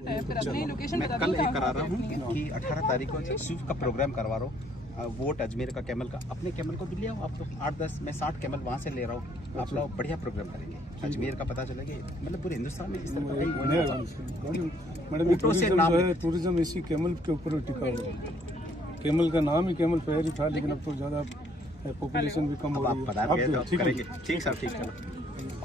फिर अपनी लोकेशन मैं बता कल दो एक करा रहा हूँ कि 18 तारीख को स्विफ्ट का प्रोग्राम करवा रहा हूँ। वोट अजमेर का कैमल का, अपने कैमल को भी ले आओ आप लोग 8-10, मैं 60 कैमल वहाँ से ले रहा हूँ। आप लोग बढ़िया प्रोग्राम करेंगे, अजमेर का पता चलेगा, मतलब पूरे हिंदुस्तान में इस तरह का मैडम टूरिज्म इसी कैमल के ऊपर टिका हुआ है। कैमल का नाम ही कैमल पैर ही था, लेकिन अब तो ज़्यादा पॉपुलेशन भी कम हो रही है। ठीक सर, ठीक है।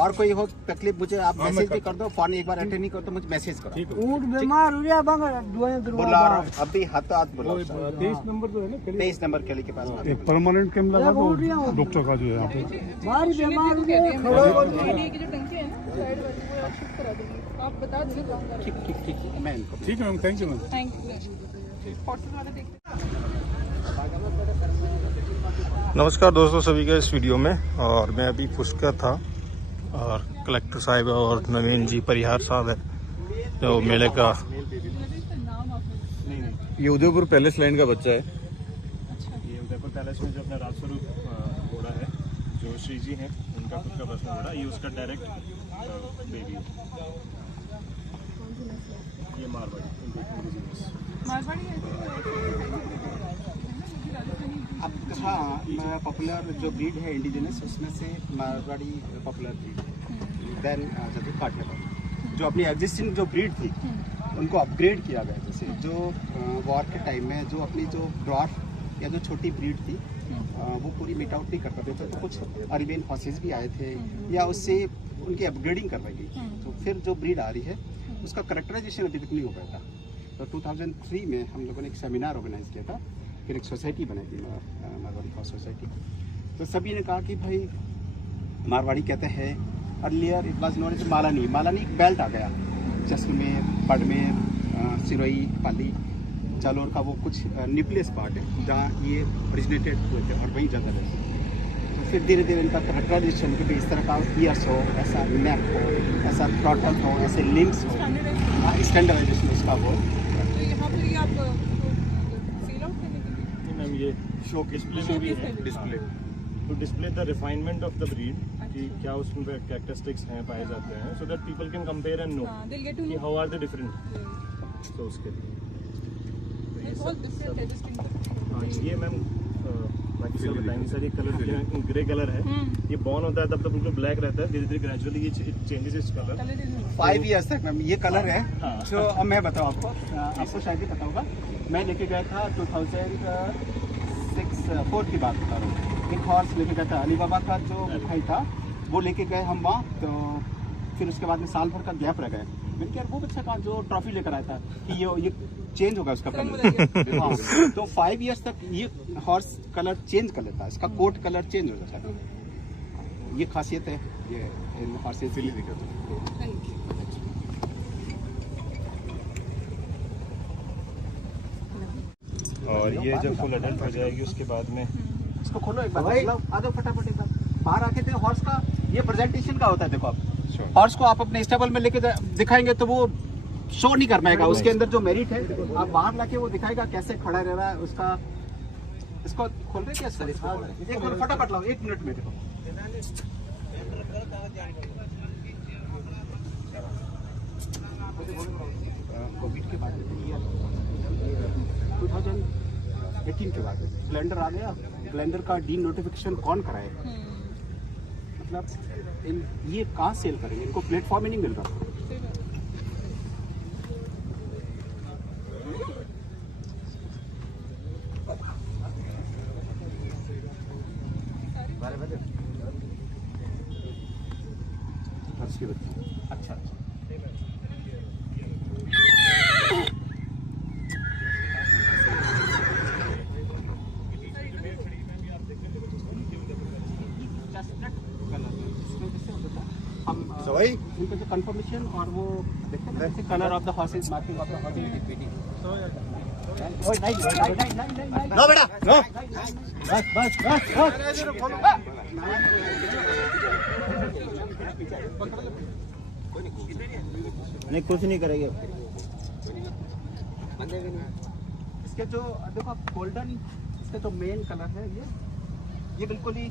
और कोई हो तकलीफ मुझे आप मैसेज भी कर दो, फोन एक बार अटेंड नहीं करो तो मुझे मैसेज करो। ऊँट बीमार हो गया बोला अभी हाथों हाथ बोला। 23 नंबर जो है ना, 23 नंबर किले के पास एक परमानेंट कैंप लगा दो डॉक्टर का जो है यहाँ पे। बीमार हो गया की जो टंकी है ना साइड वाली वो आप शिफ्ट करा देंगे, आप बता देना। ठीक मैं इनको ठीक है ma'am, thank you ma'am. Thank you. Hospital वाले देखते नमस्कार दोस्तों सभी का इस वीडियो में। और मैं अभी पुष्कर था और कलेक्टर साहिब और नवीन जी परिहार साहब है जो मेले का। ये उदयपुर पैलेस लाइन का बच्चा है। ये उदयपुर पैलेस में जो अपना राजस्वरूप घोड़ा है, जो श्री जी हैं उनका खुद का पर्सनल घोड़ा, ये उसका डायरेक्ट बेबी है। ये मारवाड़ी अब हाँ, पॉपुलर जो ब्रीड है इंडिजिनस, उसमें से मारवाड़ी पॉपुलर ब्रीड है। देन जो अपनी एग्जिस्टिंग जो ब्रीड थी उनको अपग्रेड किया गया। जैसे जो वॉर के टाइम में जो अपनी जो ड्वार्फ या जो छोटी ब्रीड थी वो पूरी मीट आउट नहीं कर पाते थे, तो कुछ अरेबियन हॉर्सेस भी आए थे या उससे उनकी अपग्रेडिंग करवाई गई। तो फिर जो ब्रीड आ रही है उसका करेक्टराइजेशन अभी तक नहीं हो पाया था। तो 2003 में हम लोगों ने एक सेमिनार ऑर्गेनाइज किया था, फिर एक सोसाइटी बनाई थी मारवाड़ी हॉर्स सोसाइटी। तो सभी ने कहा कि भाई मारवाड़ी कहते हैं, earlier it was known as Malani एक बेल्ट आ गया, जैसलमेर, बाड़मेर, सिरोही, पाली, जालोर का वो कुछ न्यूक्लियस पार्ट है जहाँ ये ओरिजिनेटेड हुए थे और वहीं ज़्यादा रहते थे। तो फिर धीरे धीरे इनका करेक्टराइजेशन कि इस तरह का ईयर्स हो, ऐसा नेक हो, ऐसा थ्रॉटल हो, ऐसे लिम्स हो, स्टैंडर्डाइजेशन इसका हो। तो यहाँ पे आप फील आउट करने के लिए मैम ये शो डिस्प्ले में भी है, display to display the refinement of the breed, कि क्या उसमें कैरेक्टरिस्टिक्स हैं पाए जाते हैं, so that people can compare and know कि हाउ आर द डिफरेंट। तो उसके लिए बहुत डिफरेंट है, डिस्टिंक्ट। हाँ, ये मैम बाकी सब बताएंगे सर। ये कलर ग्रे कलर है, ये बॉर्न होता है तब तक बिल्कुल ब्लैक रहता है, धीरे धीधे ग्रेजुअली ये चेंजेस इस कलर 5 इयर्स तक मैम ये कलर है। जो अब मैं बताऊँ आपको शायद ही पता होगा, मैं लेके गया था 2006-4 की बात बता रहा हूँ। एक हॉर्स लेके गया था, अली बाबा का जो भाई था वो लेके गए हम वहाँ। तो फिर उसके बाद में साल भर का गैप रह गया। मैंने कहा वो बच्चा का जो ट्रॉफी लेकर आया था कि ये चेंज होगा उसका कलर। हाँ, तो 5 इयर्स तक ये हॉर्स कलर चेंज कर लेता है, इसका कोट कलर चेंज हो जाता है। ये खासियत है ये इन हॉर्सेस की। और ये जब फुल एडल्ट हो जाएगी उसके बाद में इसको खोलो एक बार, आ जाओ फटाफट एक बार बाहर आके। थे हॉर्स का ये प्रेजेंटेशन का होता है। देखो आप हॉर्स को आप अपने स्टेबल में लेके दिखाएंगे तो वो शो नहीं कर पाएगा, उसके अंदर जो मेरिट है आप बाहर लाके वो दिखाएगा कैसे खड़ा रह रहा है उसका। इसको खोल रहे क्या सर? इसको फटाफट लाओ 1 मिनट में। देखो कोविड के बाद 2018 के बाद ग्लैंडर आ गया। ग्लैंडर का डी नोटिफिकेशन कौन कराए? मतलब ये कहाँ सेल करेंगे? इनको प्लेटफॉर्म ही नहीं मिल रहा। अच्छा सवाई उनका जो कंफर्मेशन और वो देखते हैं colour of the horses, marking of the horses. No बेटा नो, बस नहीं कुछ नहीं करेंगे। इसके जो देखो आप गोल्डन, इसका जो मेन कलर है ये बिल्कुल ही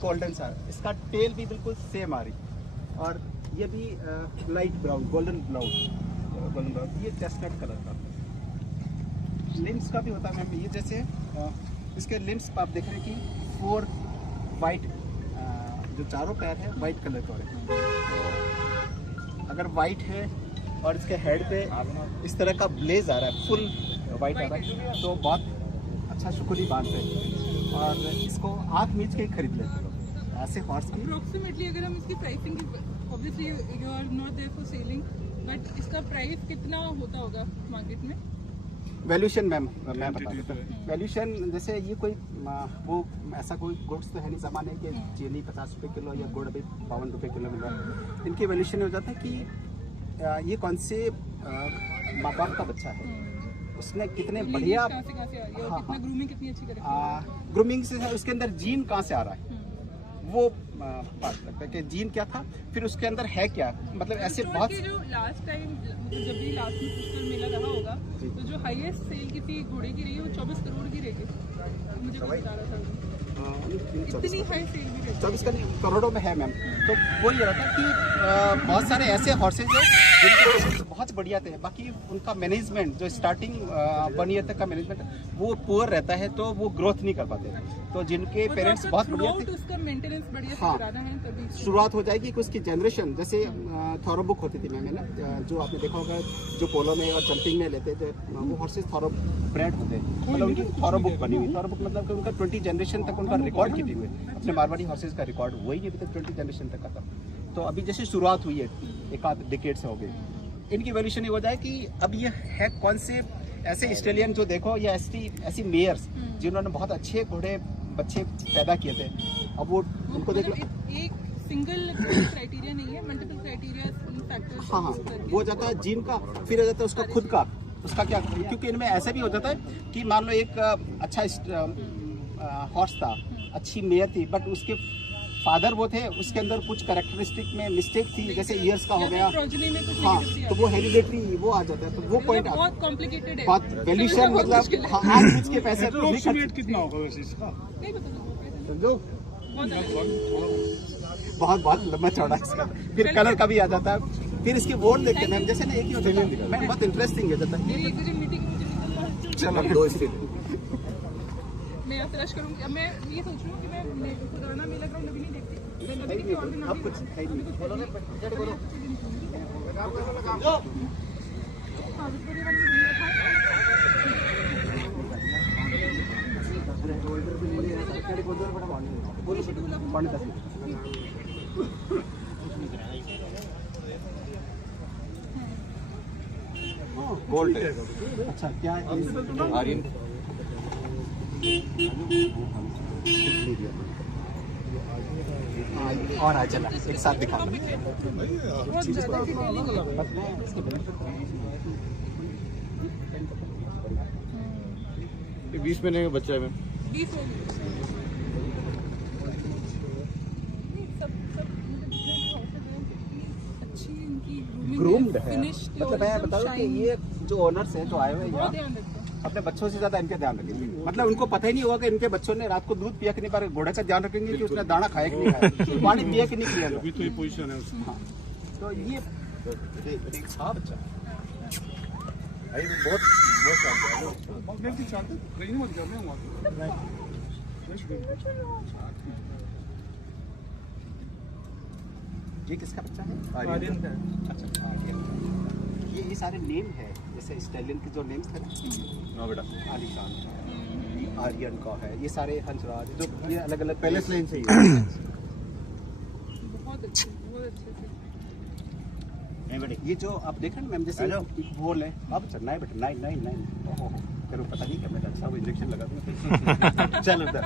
गोल्डन सा। इसका टेल भी बिल्कुल सेम आ रही और ये भी लाइट ब्राउन गोल्डन ब्राउन, ये चेस्टनट कलर का। लिम्स का भी होता है मैम, ये जैसे इसके लिम्स आप देख रहे हैं कि 4 वाइट, जो चारों पैर है वाइट कलर का है। अगर वाइट है और इसके हेड पे इस तरह का ब्लेज आ रहा है, फुल वाइट आ रहा है, तो बहुत अच्छा शुक्री बांधते हैं और इसको आँख मीच के ही खरीद लेते लोग ऐसे हॉर्स की। अप्रोक्सीमेटली अगर हम इसकी pricing, obviously you are not there for selling, but इसका प्राइस कितना होता होगा मार्केट में? वैल्यूशन मैम मैं बता देता हूँ। वैल्यूशन जैसे ये कोई वो ऐसा कोई गुड्स तो है नहीं, सामान है कि चीनी 50 रुपये किलो या गुड़ अभी 52 रुपये किलो मिल रहा है। इनकी वैल्यूशन हो जाता है कि ये कौन से माँ बाप का बच्चा है, उसने कितने बढ़िया कहाँ से आ रही है और कितना ग्रूमिंग कितनी अच्छी करेक्ट है। ग्रूमिंग से है, उसके अंदर जीन कहाँ से आ रहा है वो बात लगता है कि जीन क्या था, फिर उसके अंदर है क्या, मतलब ऐसे बहुत। जो लास्ट टाइम जब भी लास्ट में पुष्कर मेला रहा होगा तो जो हाईएस्ट सेल किसी घोड़े की रही है वो 24 करोड़ की रही है, मुझे बता रहा था। इतनी हाई सेल भी रहती है, 24 करोड़ों में है मैम। तो वो ये रहता है कि बहुत सारे ऐसे हॉर्सेज हैं जिनके बहुत बढ़िया थे, बाकी उनका मैनेजमेंट जो स्टार्टिंग 1 ईयर तक का मैनेजमेंट वो पुअर रहता है, तो वो ग्रोथ नहीं कर पाते। तो जिनके पेरेंट्स बहुत बढ़िया थे, उसका मेंटेनेंस बढ़िया से हाँ, कराना है तभी शुरुआत हो जाएगी कि उसकी जनरेशन जैसे थॉरोबुक होती थी मैम, है ना, जो आपने देखा होगा जो पोलो में और जंपिंग में लेते थे, वो हॉर्सेज थॉरो ब्रेड होते हैं, मतलब उनकी थॉरोबुक बनी हुई। थॉरोबुक मतलब कि उनका 20 जनरेशन तक उनका रिकॉर्ड किए हुए, अपने मारवाड़ी हॉर्सेज का रिकॉर्ड वही अभी तक 20 जनरेशन तक का था। तो अभी जैसे शुरुआत हुई है, एक आध डिकेड से हो गई, इनकी वैल्यूशन ये हो जाए कि अब ये है कौन से ऐसे ऑस्ट्रेलियन जो देखो या ऐसी मेयर्स जिन्होंने बहुत अच्छे घोड़े बच्चे पैदा किए थे, अब वो उनको देख लो। एक सिंगल क्राइटेरिया नहीं है, मल्टीपल क्राइटेरिया फैक्टर्स। हाँ, वो हो जाता है जीन का, फिर हो जाता है उसका खुद का, उसका क्या, क्योंकि इनमें ऐसा भी हो जाता है कि मान लो एक अच्छा हॉर्स था, अच्छी मेयर थी, बट उसके फादर वो थे, उसके अंदर कुछ कैरेक्टरिस्टिक में मिस्टेक थी, जैसे ईयर्स का हो गया, हाँ, तो वो हेरिडेटरी वो आ जाता है। तो वो पॉइंट बहुत कॉम्प्लिकेटेड है, बात वैल्यूशन मतलब हाँ, आज बीच के पैसे कितना होगा वैसे इसका? नहीं पता समझो, बहुत बहुत लंबा चौड़ा इसका, फिर कलर का भी आ जाता है, फिर इसकी वोट देखते हैं मैम, जैसे ना एक ही होता है मैम, बहुत इंटरेस्टिंग हो जाता है। मेरी एक दिन मीटिंग चलो 2 इसके मैं आपसे रश करूंगी। अब मैं ये सोच रही हूँ कि मैं पुराना मेला ग्राउंड अभी नहीं देखती, मैं अभी और दिन अब कुछ है ही नहीं। हाँ, विक्टोरिया वाली में घूमना गोल्ड है। अच्छा क्या है आर्यन और आ चला एक साथ दिखा दो। बहुत ज़्यादा ये 20 महीने का बच्चा है मैम। 20 हो गई। अच्छी इनकी ग्रूम्ड है, फिनिश्ड, मतलब मैं बता दूं कि ये जो ओनर्स हैं जो आए हुए हैं बहुत यहाँ, ध्यान रखते हैं। अपने बच्चों से ज्यादा इनका ध्यान रखेंगे, मतलब उनको पता ही नहीं होगा कि इनके बच्चों ने रात को दूध पिया कि नहीं, पर घोड़े का ध्यान रखेंगे कि उसने दाना खाया कि नहीं खाया, पानी पिया कि नहीं पिया। अभी तो ये पोजीशन है उसकी। हाँ, तो ये अच्छा बच्चा बहुत चाहते कहीं मत जाने वहाँ। ये किसका बच्चा है? आर्यन का। अच्छा आर्यन। ये सारे नेम है, जैसे स्टैलियन के जो नेम्स थे ना, बेटा आलिशान का, आर्यन का है, ये सारे हंसराज जो ये अलग अलग पहले से लाइन से ही है। बहुत अच्छे से। नहीं बेटे, ये जो आप देख रहे हैं मैम, जैसे बोल है अब चलना है बेटा, 999 करो, पता नहीं क्या बेटा, सब इंजेक्शन लगा दूँ। चल उधर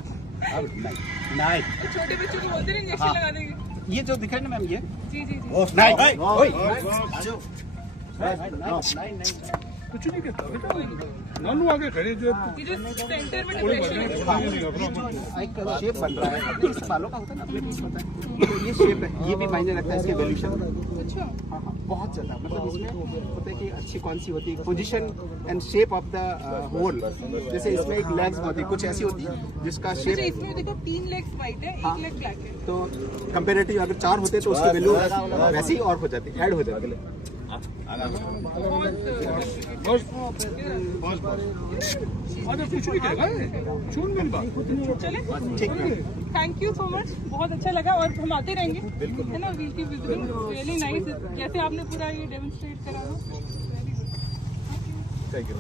अब 9 छोटे बच्चों को बोलते हैं इंजेक्शन हाँ। लगा देंगे। ये जो दिख रहे हैं ना मैम, ये जी जी जी। 9 कुछ नहीं कहता बेटा, नानू आगे खड़े जो ये जो सेंटर में कोई डिप्रेशन है, बात नहीं। एक शेप बन रहा है, अपने इस बालों का होता है ना, अपने पीस होता है, तो ये शेप है, ये भी मायने रखता है इसके वैल्यूशन। अच्छा हाँ हाँ बहुत ज्यादा, मतलब इसमें होता है कि अच्छी कौन सी होती है position and shape of the hole. जैसे इसमें एक लेग्स होती है, कुछ ऐसी होती है जिसका अच्छा, शेप, इसमें देखो 3 लेग्स वाइट है, 1 लेग ब्लैक है। तो कंपेरेटिव अगर 4 होते तो उसकी वैल्यू वैसी और हो जाती, ऐड हो जाती। चले थैंक यू सो मच, बहुत अच्छा लगा और हम आते रहेंगे, है ना। वील की विजिटिंग रियली नाइस, जैसे आपने पूरा ये डेमोन्स्ट्रेट करा ना, वेरी गुड। Thank you.